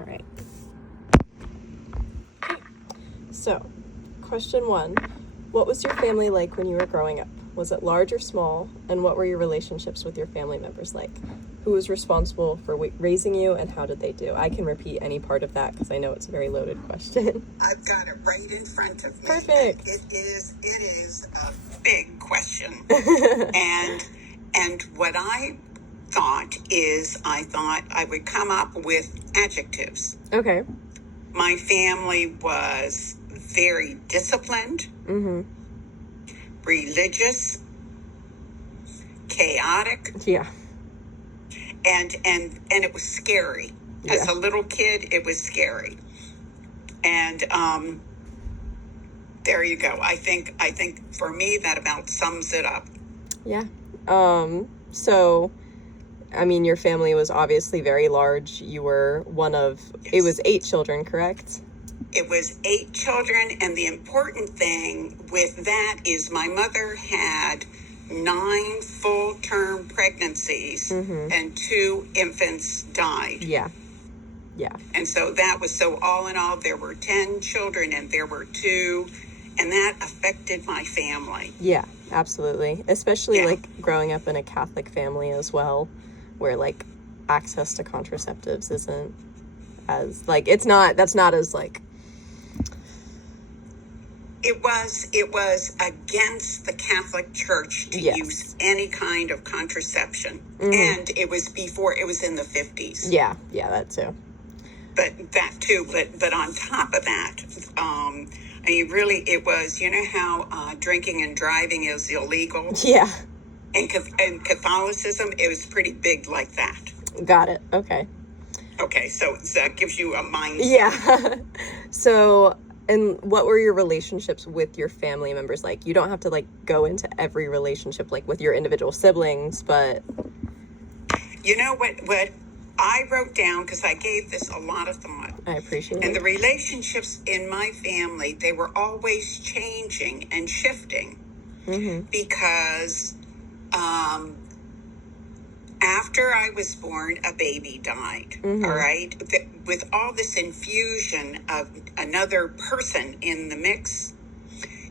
All right. So, question 1. What was your family like when you were growing up? Was it large or small? And what were your relationships with your family members like? Who was responsible for raising you, and how did they do? I can repeat any part of that because I know it's a very loaded question. I've got it right in front of me. Perfect. It is a big question. and what I thought I would come up with adjectives. Okay. My family was very disciplined, religious, chaotic. Yeah. And it was scary. Yeah. As a little kid, it was scary. And there you go. I think for me that about sums it up. Yeah. So, I mean, your family was obviously very large. You were one of, Yes. It was 8 children, correct? It was 8 children, and the important thing with that is my mother had 9 full-term pregnancies, and 2 infants died. Yeah. Yeah. And so all in all, there were 10 children, and there were 2, and that affected my family. Yeah, absolutely. Especially, like, growing up in a Catholic family as well, where, like, access to contraceptives isn't as, like, that's not as, like... It was against the Catholic Church to use any kind of contraception. And it was in the 50s. Yeah, that too. But on top of that, I mean, really, it was, you know how drinking and driving is illegal? Yeah. And Catholicism, it was pretty big like that. Got it. Okay. Okay, so that gives you a mindset. Yeah. So... And what were your relationships with your family members like? You don't have to, like, go into every relationship, like, with your individual siblings, but... You know what I wrote down, because I gave this a lot of thought. I appreciate it. And the relationships in my family, they were always changing and shifting. Because after I was born, a baby died, all right? With all this infusion of another person in the mix,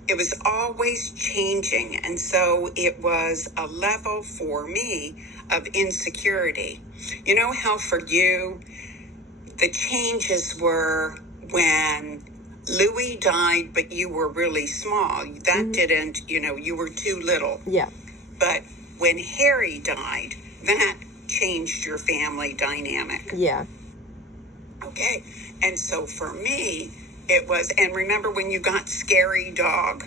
it was always changing. And so it was a level for me of insecurity. You know how for you, the changes were when Louis died, but you were really small. That didn't, you were too little. Yeah. But when Harry died, that changed your family dynamic. Yeah. Okay. And so for me, it was, and remember when you got Scary Dog?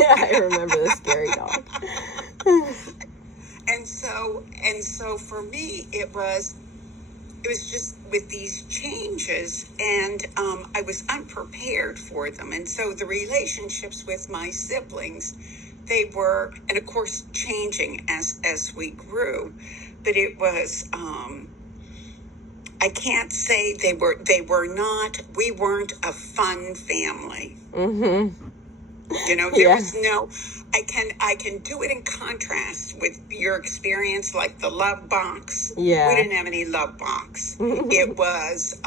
Yeah, I remember the Scary Dog. And so for me, it was just with these changes, and I was unprepared for them. And so the relationships with my siblings, they were, and of course, changing as we grew. But it was, I can't say we weren't a fun family. There was no, I can do it in contrast with your experience, like the love box. Yeah. We didn't have any love box. It was,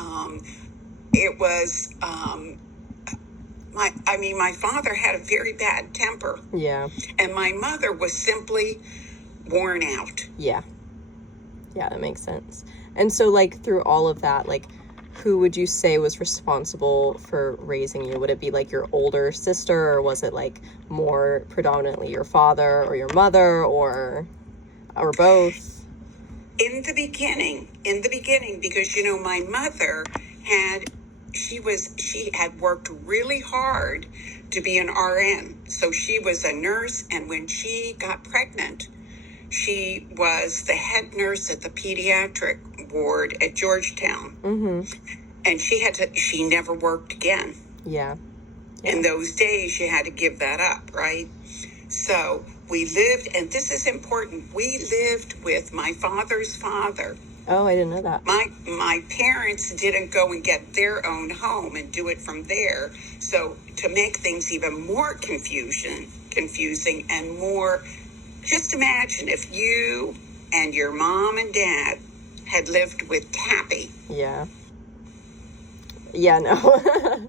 my father had a very bad temper. Yeah. And my mother was simply worn out. Yeah. Yeah, that makes sense. And so, like, through all of that, like, who would you say was responsible for raising you? Would it be, like, your older sister, or was it, like, more predominantly your father or your mother, or both? In the beginning, because, my mother she had worked really hard to be an RN. So she was a nurse, and when she got pregnant, she was the head nurse at the pediatric ward at Georgetown. And she never worked again. Yeah. In those days, you had to give that up, right? So we lived, and this is important, we lived with my father's father. Oh, I didn't know that. My parents didn't go and get their own home and do it from there. So to make things even more confusing and more, just imagine if you and your mom and dad had lived with Tappy. Yeah. Yeah, no.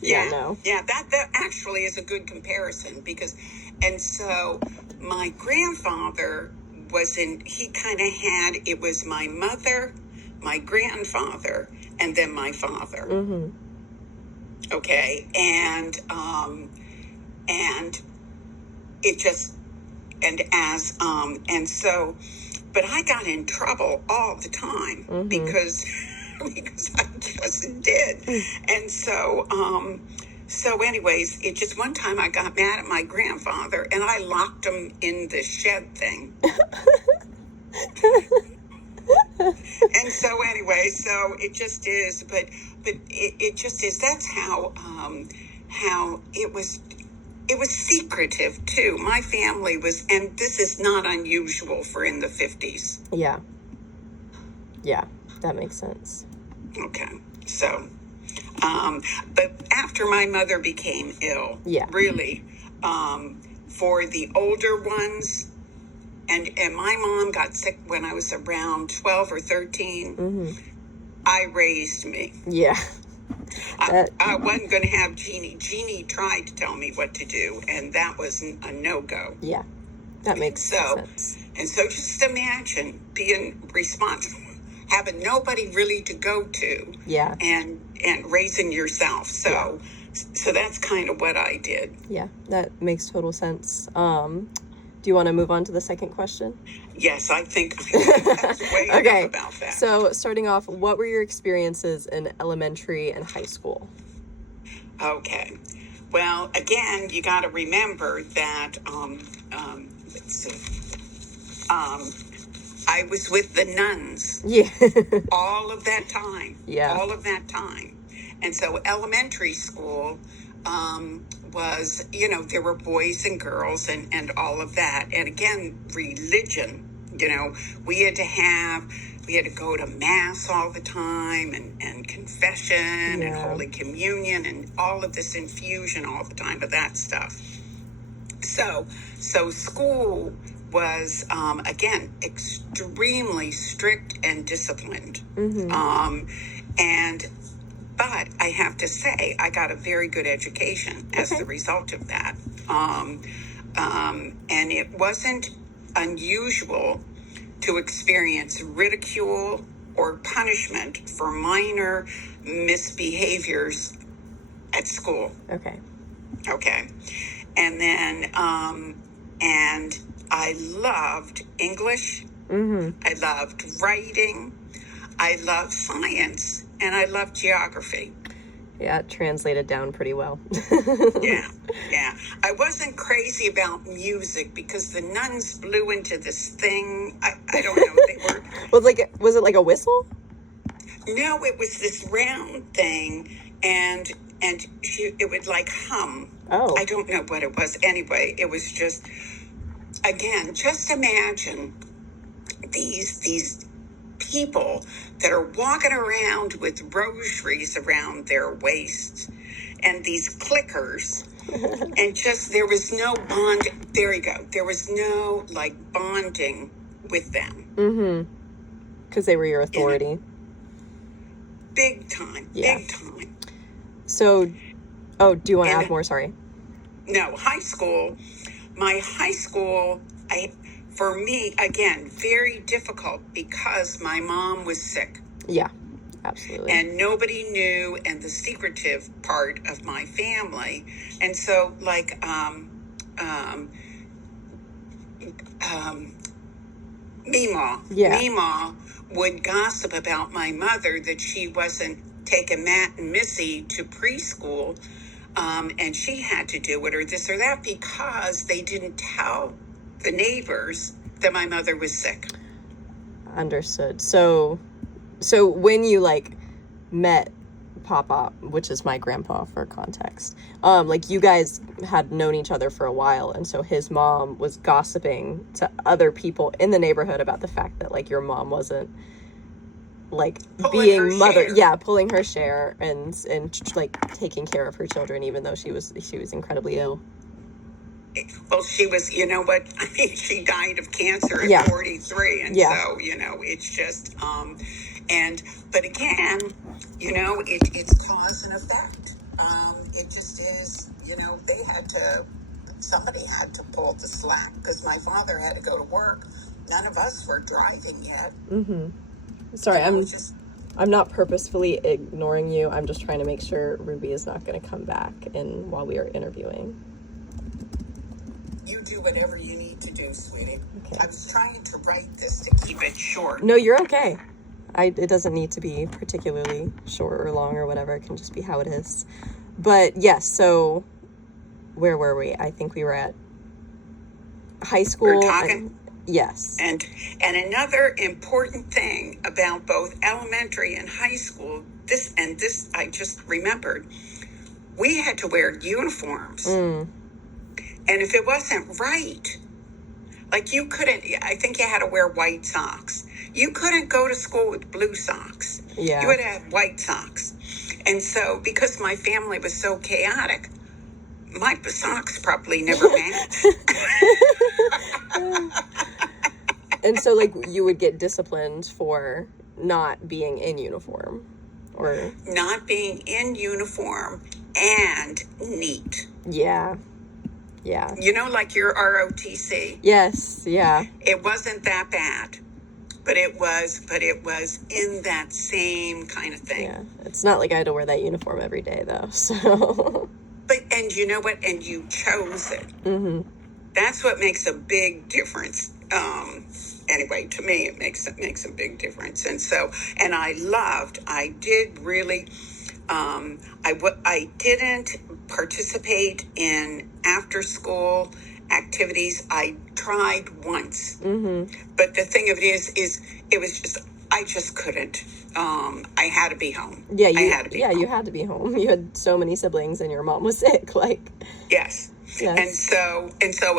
Yeah, no. Yeah, that actually is a good comparison because, and so my grandfather he kind of had, it was my mother, my grandfather, and then my father. Mm-hmm. Okay. And it just, and so, but I got in trouble all the time because because I just did. And so anyways, it just one time I got mad at my grandfather and I locked him in the shed thing. And so anyway, so it just is, but it just is. That's how it was secretive too. My family was, and this is not unusual for in the 50s. Yeah. Yeah, that makes sense. Okay. So, but after my mother became ill, really, for the older ones, and my mom got sick when I was around 12 or 13, I raised me. Yeah. I wasn't going to have Jeannie. Jeannie tried to tell me what to do, and that was a no-go. Yeah, that makes sense. And so just imagine being responsible, having nobody really to go to, and raising yourself. So that's kind of what I did. Yeah, that makes total sense. Do you want to move on to the second question? Yes, I think that's way enough about that. So starting off, what were your experiences in elementary and high school? Okay. Well, again, you got to remember that, let's see, I was with the nuns. Yeah. all of that time. Yeah. All of that time. And so elementary school, was, there were boys and girls and all of that. And again, religion, we had to go to mass all the time and confession and Holy Communion and all of this infusion all the time of that stuff. So school was, again, extremely strict and disciplined. But I have to say, I got a very good education as the result of that. And it wasn't unusual to experience ridicule or punishment for minor misbehaviors at school. Okay. And then, and I loved English. I loved writing. I loved science. And I love geography. Yeah, it translated down pretty well. Yeah. I wasn't crazy about music because the nuns blew into this thing. I don't know. They were. Was it like a whistle? No, it was this round thing, and it would like hum. Oh. I don't know what it was. Anyway, it was just, again, just imagine these people that are walking around with rosaries around their waists and these clickers and just there was no bond. There you go. There was no like bonding with them. Because they were your authority. Big time. So, do you want to add more? Sorry. No, high school. My high school, for me, again, very difficult because my mom was sick. Yeah, absolutely. And nobody knew, and the secretive part of my family. And so, like, Meemaw would gossip about my mother that she wasn't taking Matt and Missy to preschool, and she had to do it or this or that because they didn't tell the neighbors that my mother was sick. Understood. So when you like met Papa, which is my grandpa for context, like you guys had known each other for a while, and so his mom was gossiping to other people in the neighborhood about the fact that like your mom wasn't like being pulling her share and like taking care of her children, even though she was incredibly ill. Well, she was, you know what? I mean, she died of cancer at 43. And so, it's just, But again, it's cause and effect. It just is, somebody had to pull the slack because my father had to go to work. None of us were driving yet. Mm-hmm. Sorry, I'm not purposefully ignoring you. I'm just trying to make sure Ruby is not going to come back while we are interviewing. You do whatever you need to do, sweetie. Okay. I was trying to write this to keep it short. No, you're okay. It doesn't need to be particularly short or long or whatever. It can just be how it is. But yes, so where were we? I think we were at high school. We're talking. Yes. And another important thing about both elementary and high school, this I just remembered, we had to wear uniforms. And if it wasn't right, like you couldn't, I think you had to wear white socks. You couldn't go to school with blue socks. Yeah. You had to have white socks. And so, because my family was so chaotic, my socks probably never matched. And so, like, you would get disciplined for not being in uniform, or not being in uniform and neat. Yeah. Like your ROTC. Yes. Yeah. It wasn't that bad, but it was in that same kind of thing. Yeah. It's not like I had to wear that uniform every day, though. So. And you know what? And you chose it. Mm-hmm. That's what makes a big difference. Anyway, to me, it makes a big difference. And so, and I did really, I didn't participate in after school activities. I tried once, but the thing of it is it was just, I just couldn't. I had to be home. Yeah, I had to be home. You had to be home. You had so many siblings, and your mom was sick. Yes. And so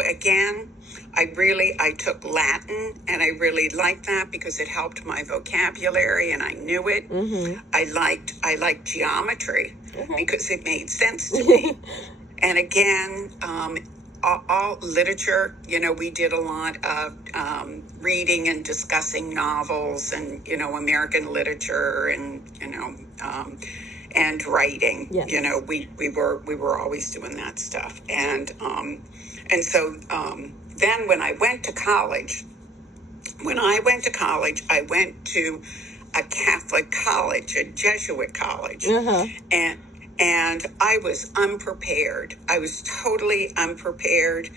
again, I took Latin, and I really liked that because it helped my vocabulary, and I knew it. Mm-hmm. I liked geometry because it made sense to me. And again, all literature, we did a lot of reading and discussing novels and, American literature and, and writing. Yes. We were always doing that stuff. And so then when I went to college, I went to a Catholic college, a Jesuit college. Uh-huh. And I was unprepared. I was totally unprepared.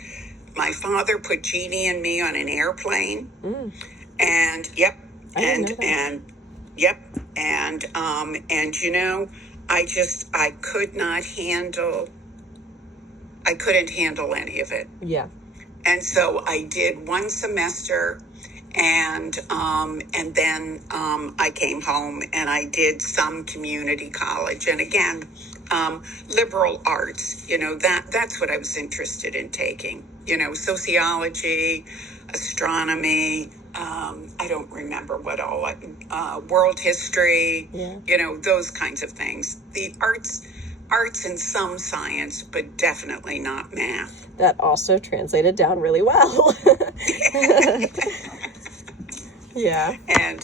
My father put Jeannie and me on an airplane. And yep. And yep. And I couldn't handle any of it. Yeah. And so I did one semester, and then I came home and I did some community college. And again, liberal arts, that's what I was interested in taking, sociology, astronomy, I don't remember what all, world history, those kinds of things. The arts and some science, but definitely not math. That also translated down really well. Yeah. And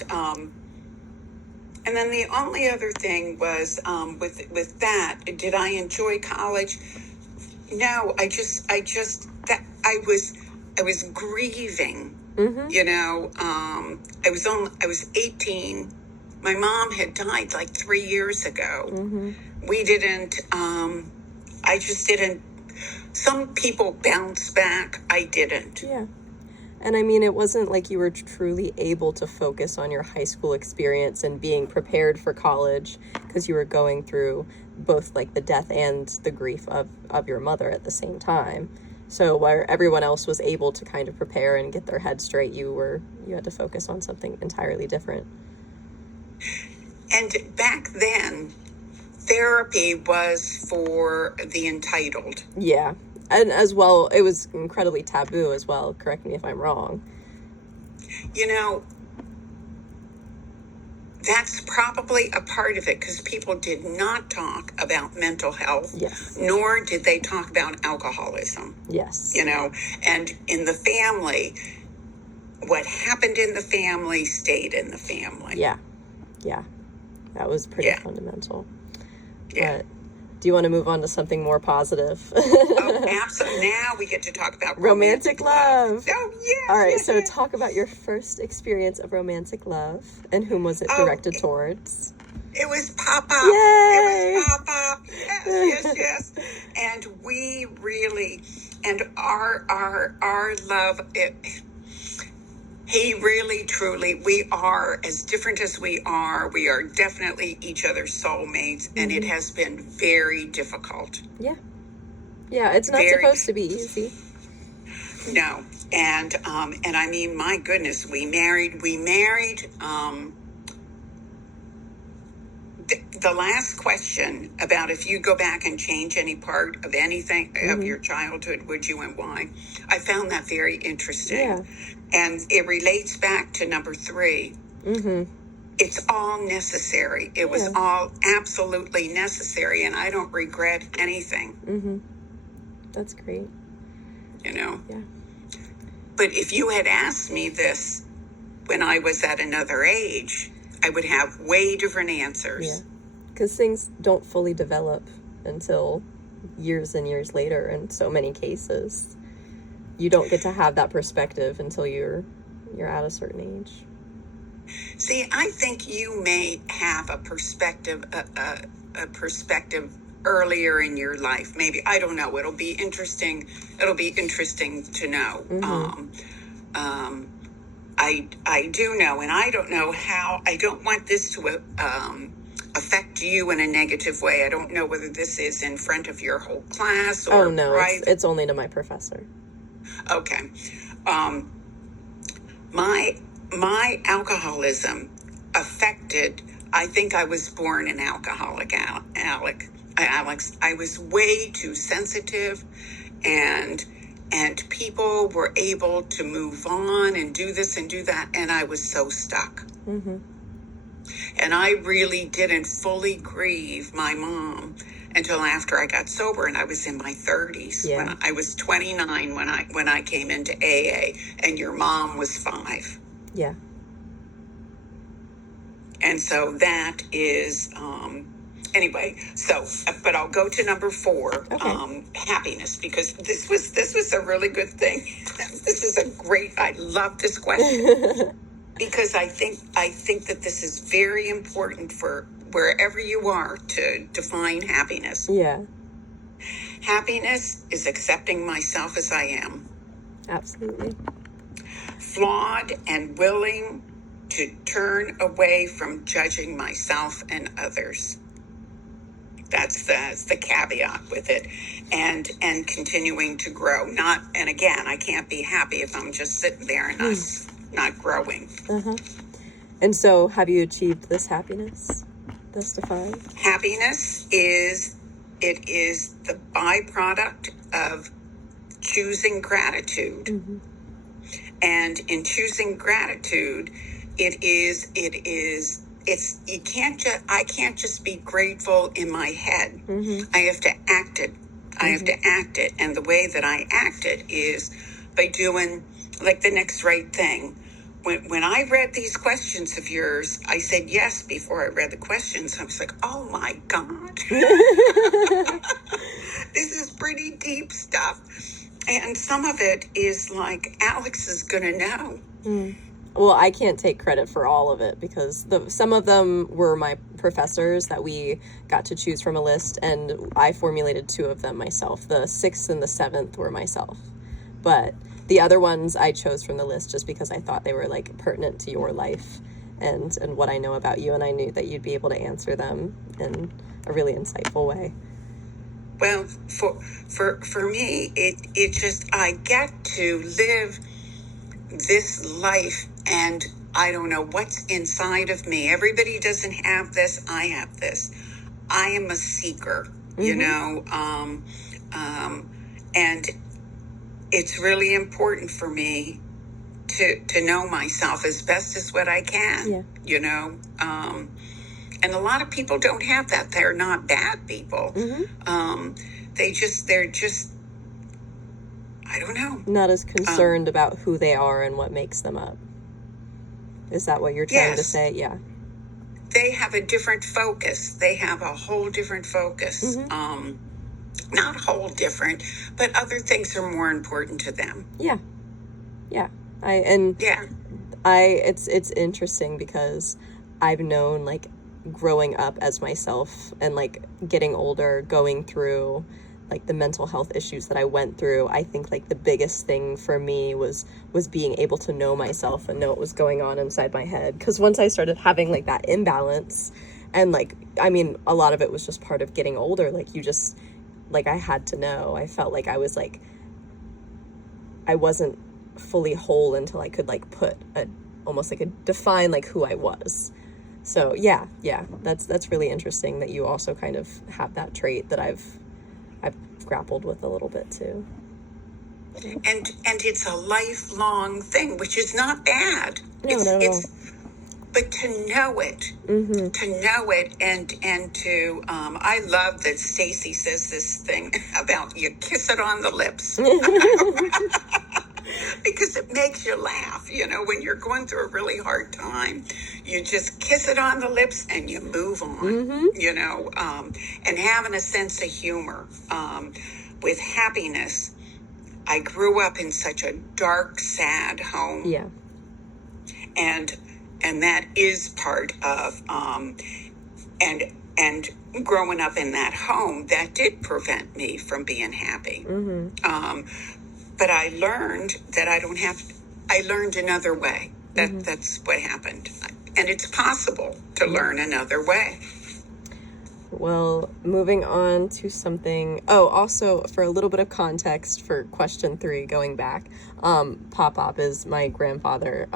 then the only other thing was, with that, did I enjoy college? No, I was grieving. Mm-hmm. I was 18. My mom had died like 3 years ago. Mm-hmm. We didn't, I just didn't. Some people bounce back. I didn't. Yeah. And I mean, it wasn't like you were truly able to focus on your high school experience and being prepared for college because you were going through both like the death and the grief of your mother at the same time. So where everyone else was able to kind of prepare and get their head straight, you had to focus on something entirely different. And back then, therapy was for the entitled. Yeah. And as well, it was incredibly taboo as well. Correct me if I'm wrong. That's probably a part of it because people did not talk about mental health. Yes. Nor did they talk about alcoholism. Yes. And in the family, what happened in the family stayed in the family. Yeah. Yeah, that was pretty Yeah. fundamental. Yeah. But do you want to move on to something more positive? Oh, absolutely. Now we get to talk about Romantic love. Oh, yes. All right, yes, so yes. talk about your first experience of romantic love, and whom was it Oh, directed towards? It was Pop-Up. Yay! It was Pop-Up. Yes. And we really, and our love, he really, truly, we are, as different as we are definitely each other's soulmates, and it has been very difficult. Yeah. Yeah, it's not Very, supposed to be easy. no. And I mean, my goodness, we married, the last question about if you go back and change any part of anything of your childhood, would you, and why? I found that very interesting. Yeah. And it relates back to number 3. It's all necessary. It was all absolutely necessary, and I don't regret anything. That's great. You know? Yeah. But if you had asked me this when I was at another age, I would have way different answers. Yeah. Because things don't fully develop until years and years later in so many cases. You don't get to have that perspective until you're at a certain age. See, I think you may have a perspective, a perspective earlier in your life. Maybe, I don't know. It'll be interesting. It'll be interesting to know. I do know, and I don't know how. I don't want this to affect you in a negative way. I don't know whether this is in front of your whole class or Oh no, private. it's only to my professor. Okay. My alcoholism affected, I think I was born an alcoholic, Alex. I was way too sensitive, and people were able to move on and do this and do that, and I was so stuck. And I really didn't fully grieve my mom until after I got sober, and I was in my 30s. Yeah. When I was 29 when I came into AA, and your mom was 5. Yeah. And so that is anyway. So, but I'll go to number 4, Okay. happiness, because this was a really good thing. This is a great. I love this question. Because I think that this is very important for wherever you are to define happiness. Yeah. Happiness is accepting myself as I am, Absolutely. flawed and willing to turn away from judging myself and others. That's the caveat with it, and continuing to grow. And again, I can't be happy if I'm just sitting there and not growing. And so, have you achieved this happiness thus defined? Happiness is the byproduct of choosing gratitude. And in choosing gratitude, I can't just be grateful in my head. I have to act it. I have to act it. And the way that I act it is by doing like the next right thing. When I read these questions of yours, I said yes before I read the questions. I was like, oh my God. This is pretty deep stuff. And some of it is like, Alex is going to know. Well, I can't take credit for all of it because some of them were my professors that we got to choose from a list, and I formulated 2 of them myself. The 6th and the 7th were myself. But the other ones I chose from the list just because I thought they were like pertinent to your life and what I know about you, and I knew that you'd be able to answer them in a really insightful way. Well, for me, it just, I get to live this life, and I don't know what's inside of me. Everybody doesn't have this. I have this. I am a seeker, you know, and it's really important for me to know myself as best as what I can, you know. And a lot of people don't have that. They're not bad people. They're just, I don't know. Not as concerned about who they are and what makes them up. Is that what you're trying to say? Yeah. they have a different focus. They have a whole different focus. Not whole different, but other things are more important to them. Yeah. Yeah. It's interesting because I've known, like, growing up as myself and, like, getting older, going through, like, the mental health issues that I went through. I think, like, the biggest thing for me was being able to know myself and know what was going on inside my head. Because once I started having, like, that imbalance, and, like, I mean, a lot of it was just part of getting older. Like, you just, like, I had to know. I felt like I was, like, I wasn't fully whole until I could, like, almost like define, like, who I was. So yeah, that's really interesting that you also kind of have that trait that I've grappled with a little bit too. And it's a lifelong thing, which is not bad. No. But to know it, and to, I love that Stacy says this thing about you kiss it on the lips. Because it makes you laugh, when you're going through a really hard time, you just kiss it on the lips and you move on, and having a sense of humor, with happiness. I grew up in such a dark, sad home. Yeah. And that is part of, and growing up in that home, that did prevent me from being happy. But I learned that I learned another way. That's what happened. And it's possible to learn another way. Well, moving on to something. Oh, also for a little bit of context for question 3, going back, Pop is my grandfather.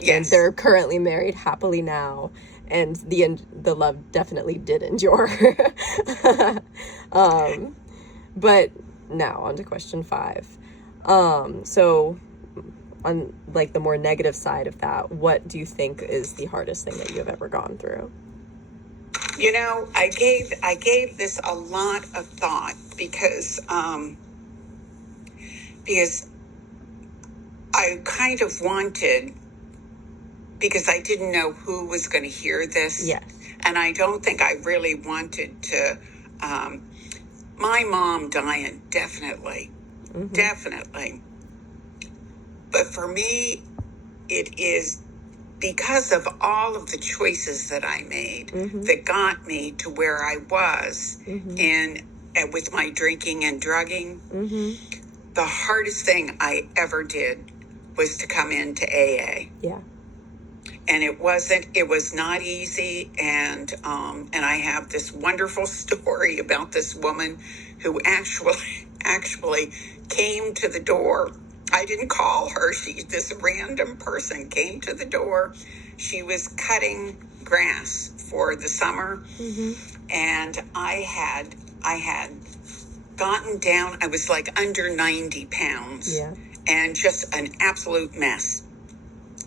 Yes. And they're currently married happily now, and the love definitely did endure. But now on to question 5. So on, like, the more negative side of that, what do you think is the hardest thing that you have ever gone through? I gave this a lot of thought because I kind of wanted, because I didn't know who was going to hear this. Yes. And I don't think I really wanted to, my mom dying, definitely. But for me, it is because of all of the choices that I made that got me to where I was and with my drinking and drugging. The hardest thing I ever did was to come into AA. Yeah. And it was not easy. And I have this wonderful story about this woman who actually came to the door. I didn't call her. This random person came to the door. She was cutting grass for the summer. And I had gotten down. I was like under 90 pounds. Yeah. And just an absolute mess.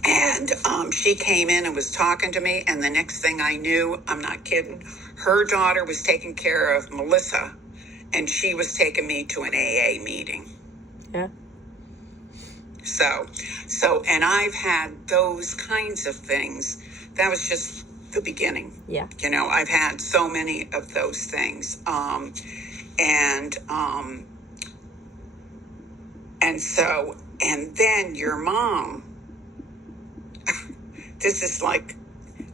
And she came in and was talking to me. And the next thing I knew, I'm not kidding, her daughter was taking care of Melissa. And she was taking me to an AA meeting. Yeah. So, and I've had those kinds of things. That was just the beginning. Yeah. I've had so many of those things. And then your mom, this is like,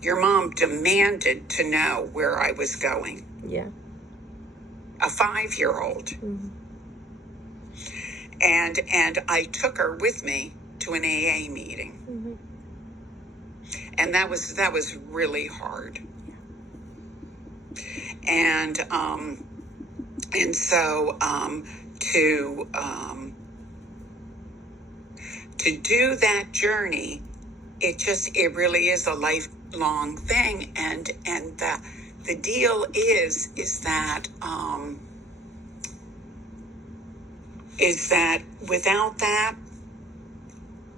your mom demanded to know where I was going. Yeah. A 5-year-old. And I took her with me to an AA meeting. And that was really hard. And so to do that journey, it really is a lifelong thing. And the deal is that without that,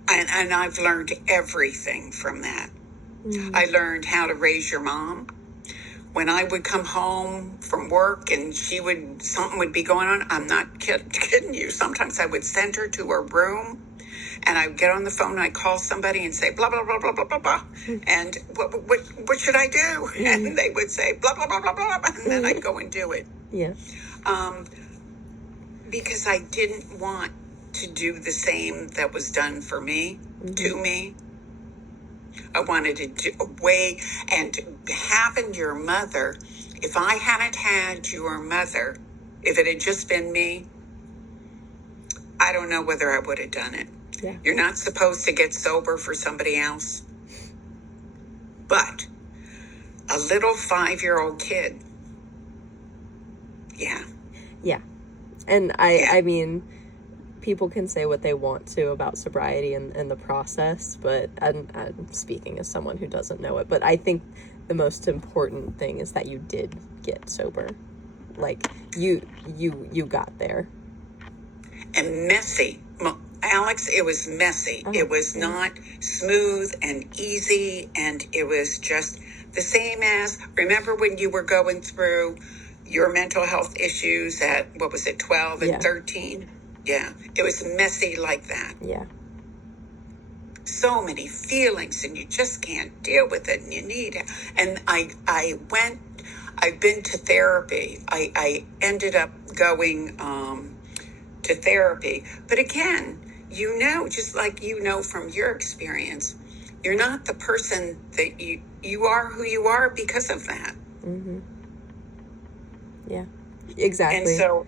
and I've learned everything from that. I learned how to raise your mom. When I would come home from work and something would be going on, I'm not kidding you. Sometimes I would send her to her room and I would get on the phone and I call somebody and say blah blah blah blah blah blah blah, and what should I do? And they would say blah blah blah blah blah, and then I'd go and do it. Yeah. Because I didn't want to do the same that was done for me, to me. I wanted to do away, and having your mother, if I hadn't had your mother, if it had just been me, I don't know whether I would have done it. Yeah. You're not supposed to get sober for somebody else. But a little 5-year-old kid, yeah. Yeah. And I mean, people can say what they want to about sobriety and the process, but I'm speaking as someone who doesn't know it, but I think the most important thing is that you did get sober. Like, you got there. And messy. Alex, it was messy. It was not smooth and easy, and it was just the same as, remember when you were going through your mental health issues at, 12 and 13? Yeah, it was messy like that. Yeah. So many feelings, and you just can't deal with it, and you need it. And I've been to therapy. I ended up going to therapy. But again, just like from your experience, you're not the person that you are who you are because of that. Mm-hmm. Yeah, exactly. And so,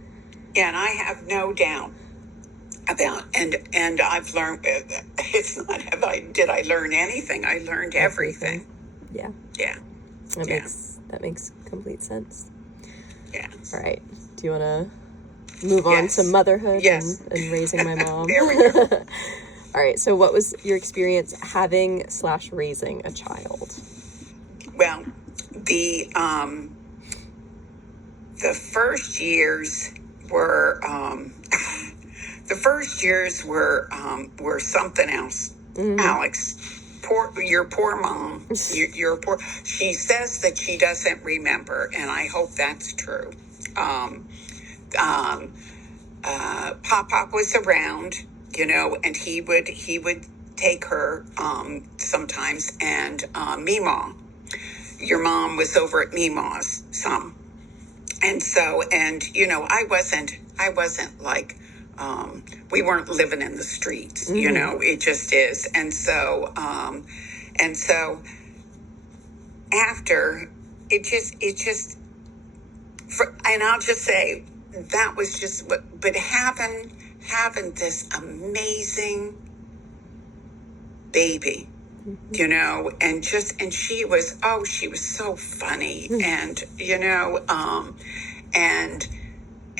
and I have no doubt about, and I've learned, it's not, did I learn anything? I learned everything. Yeah. Yeah. That makes complete sense. Yeah. All right. Do you want to move on to motherhood and raising my mom? There we go. All right. So what was your experience having/raising a child? Well, the first years were were something else. Alex, your poor mom. Your poor. She says that she doesn't remember, and I hope that's true. Pop was around, and he would take her sometimes, and Meemaw. Your mom was over at Meemaw's some. And so, I wasn't like, we weren't living in the streets, it just is. And so after and I'll just say that was just, but having this amazing baby, and she was so funny and,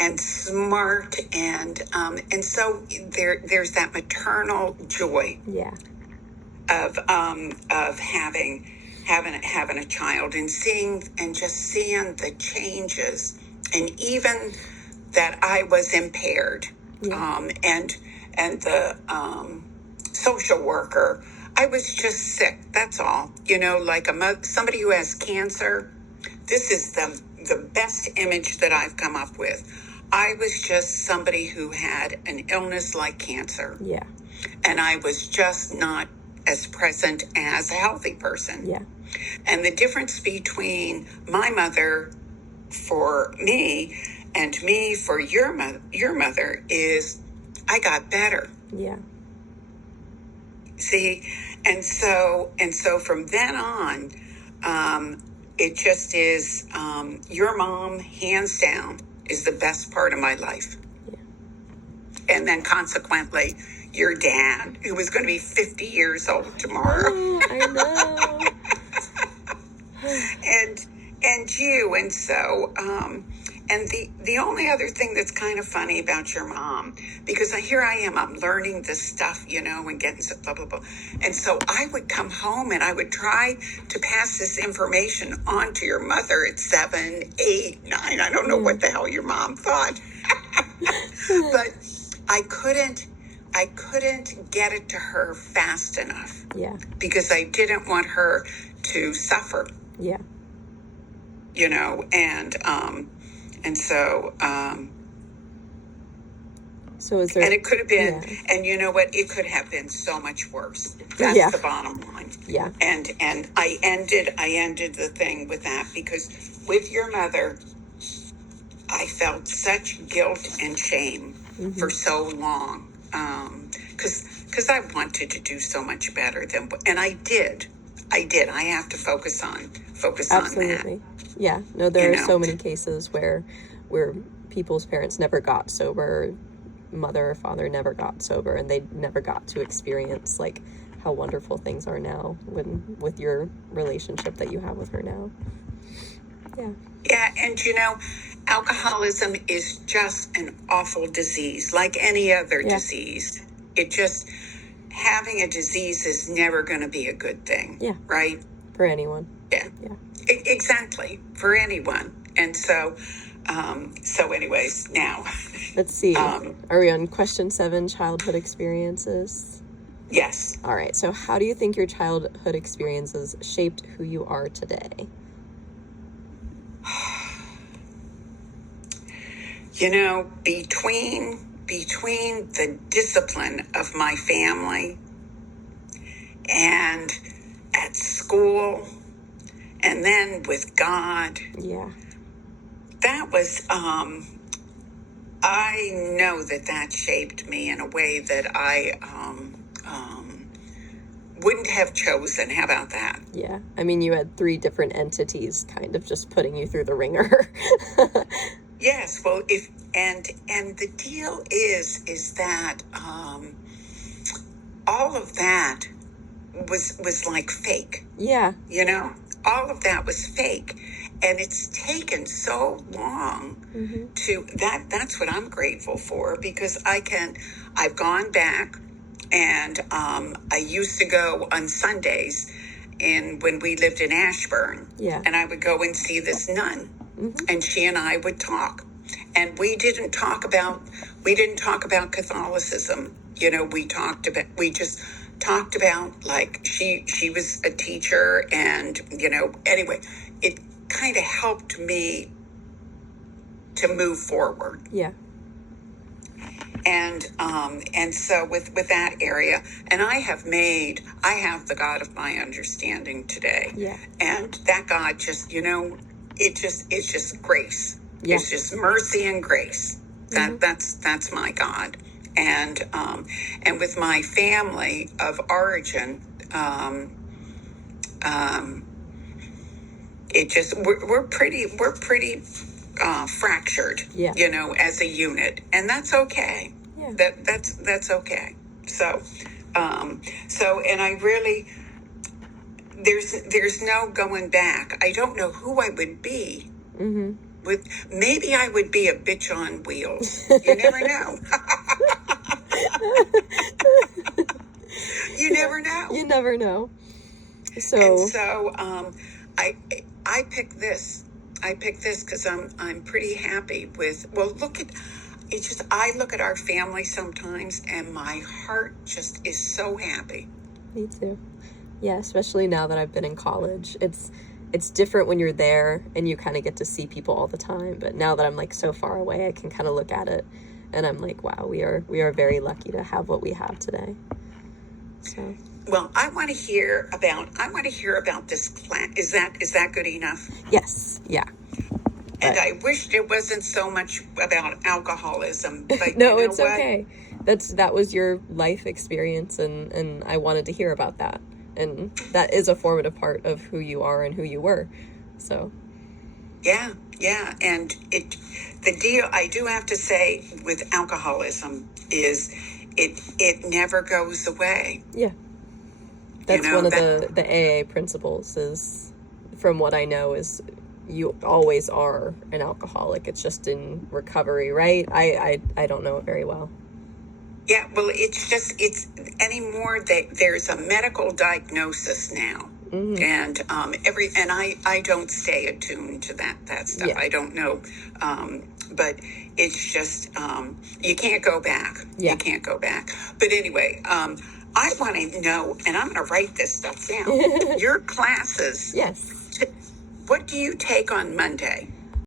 and smart. And so there's that maternal joy of having a child and seeing the changes, and even that I was impaired, and the social worker, I was just sick. That's all. Like somebody who has cancer. This is the best image that I've come up with. I was just somebody who had an illness like cancer. Yeah. And I was just not as present as a healthy person. Yeah. And the difference between my mother for me and me for your mother is I got better. Yeah. See, and so from then on, it just is, your mom, hands down, is the best part of my life. Yeah. And then consequently, your dad, who was going to be 50 years old tomorrow. Oh, I know. and you, and so, and the only other thing that's kind of funny about your mom, because here I am, I'm learning this stuff, and getting blah, blah, blah. And so I would come home and I would try to pass this information on to your mother at 7, 8, 9. I don't know what the hell your mom thought. But I couldn't get it to her fast enough. Yeah. Because I didn't want her to suffer. Yeah. And so, So is there? And it could have been, Yeah. and you know what? It could have been so much worse. That's Yeah. the bottom line. Yeah. And I ended the thing with that because with your mother, I felt such guilt and shame for so long. Because I wanted to do so much better than, and I did. I have to focus on Absolutely. that. Yeah. No, there You are know? so many cases where people's parents never got sober, mother or father never got sober, and they never got to experience like how wonderful things are now with your relationship that you have with her now. Yeah. Yeah, and you know, alcoholism is just an awful disease, like any other disease. It just, having a disease is never going to be a good thing. Yeah. Right? For anyone. Yeah. Yeah. Exactly. For anyone. And so, anyways, now. Let's see. Are we on question 7, childhood experiences? Yes. All right. So how do you think your childhood experiences shaped who you are today? You know, between the discipline of my family and at school and then with God, Yeah. that was, I know that shaped me in a way that I wouldn't have chosen. How about that? Yeah. I mean, you had 3 different entities kind of just putting you through the ringer. Yes. Well, and the deal is that all of that was like fake. Yeah. You know, all of that was fake. And it's taken so long to that's what I'm grateful for, because I've gone back, and I used to go on Sundays when we lived in Ashburn. Yeah. And I would go and see this nun, and she and I would talk. And we didn't talk about Catholicism. You know, we just talked about, like, she was a teacher, and, you know, anyway, it kind of helped me to move forward. Yeah. And so with that area, and I have the God of my understanding today. Yeah. And that God just, you know, it's just grace. Yeah. It's just mercy and grace. That's my God. And with my family of origin, it just, we're pretty fractured, Yeah. you know, as a unit, and that's okay. Yeah. That's okay. So, and I really, there's no going back. I don't know who I would be. Maybe I would be a bitch on wheels. You never know. You never know. You never know. I picked this. I picked this because I'm pretty happy with. Well, I look at our family sometimes, and my heart just is so happy. Me too. Yeah, especially now that I've been in college. It's different when you're there and you kind of get to see people all the time. But now that I'm like so far away, I can kind of look at it and I'm like, wow, we are very lucky to have what we have today. So. Well, I want to hear about this class. Is that good enough? Yes. Yeah. And I wished it wasn't so much about alcoholism. But no, you know it's what? okay. That was your life experience, and I wanted to hear about that. And that is a formative part of who you are and who you were. So. Yeah. And the deal, I do have to say, with alcoholism is it never goes away. Yeah. That's, you know, one of the AA principles is, from what I know, is you always are an alcoholic. It's just in recovery, right? I don't know it very well. Yeah, well, it's anymore that there's a medical diagnosis now. And I don't stay attuned to that stuff. Yeah. I don't know. But it's just you can't go back. Yeah. You can't go back. But anyway, I want to know, and I'm going to write this stuff down. Your classes. Yes. What do you take on Monday?